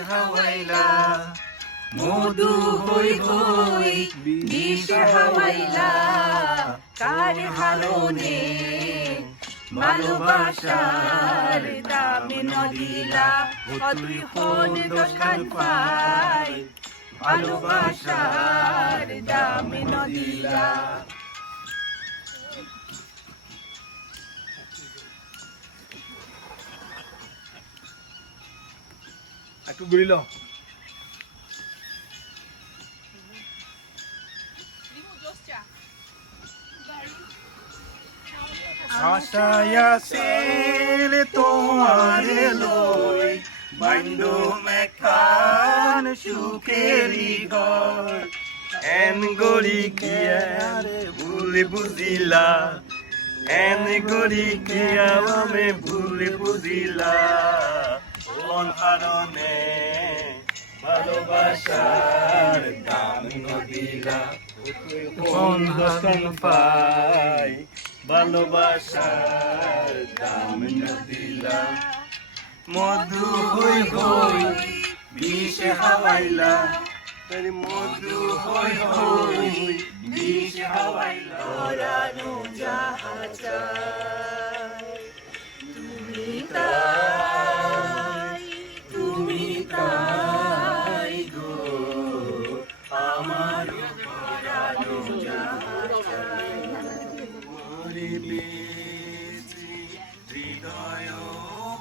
হাওয়াইলা মধু হই হই বিষ হাওয়াইলা কার হারনে ভালোবাসার দামে নদিলা অতুই হন দোকান পাই ভালোবাসার দামে নদিলা একটু ঘুরিল আশায় আছিল তোমারে লই বাইন্দ মেখান সুখেরি ঘর। এন গড়ি কিয়ারে ভুল বুঝিলা? এন গড়ি কিয়া আমি ভুল বুঝিলা? কোন কারণে ভালোবাসার দাম নদিলা কোন দোকান পাই ভালোবাসার দাম নদিলা মধু হই হই বিষ হাওয়াইলা। মধু হই হই মরি পেয়েছি হৃদয়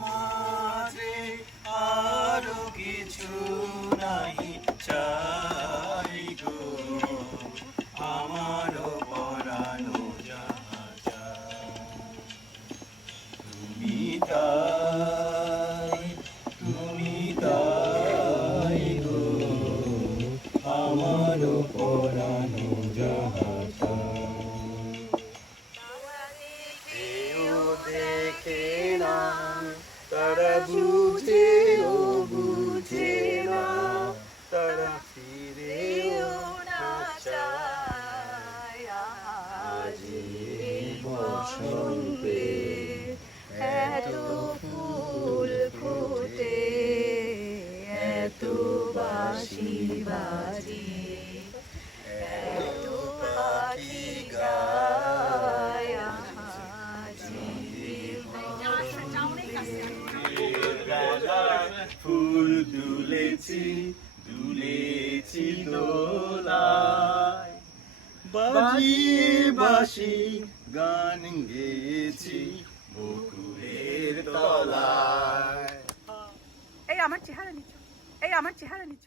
মাঝে আরও কিছু নাই চাই গো আমার পরানো চায়। তুমি তাই তারা বুঝেও বুঝে না তারা ফিরেও না চায় আজি বসন্তে। এত দুলেছি দুলেছি দোলায়। বাজিয়ে বাসি গান গেছি বকুলের তলায়। এই আমার চেহারা নিচ্ছ এই আমার চেহারা নিচ্ছ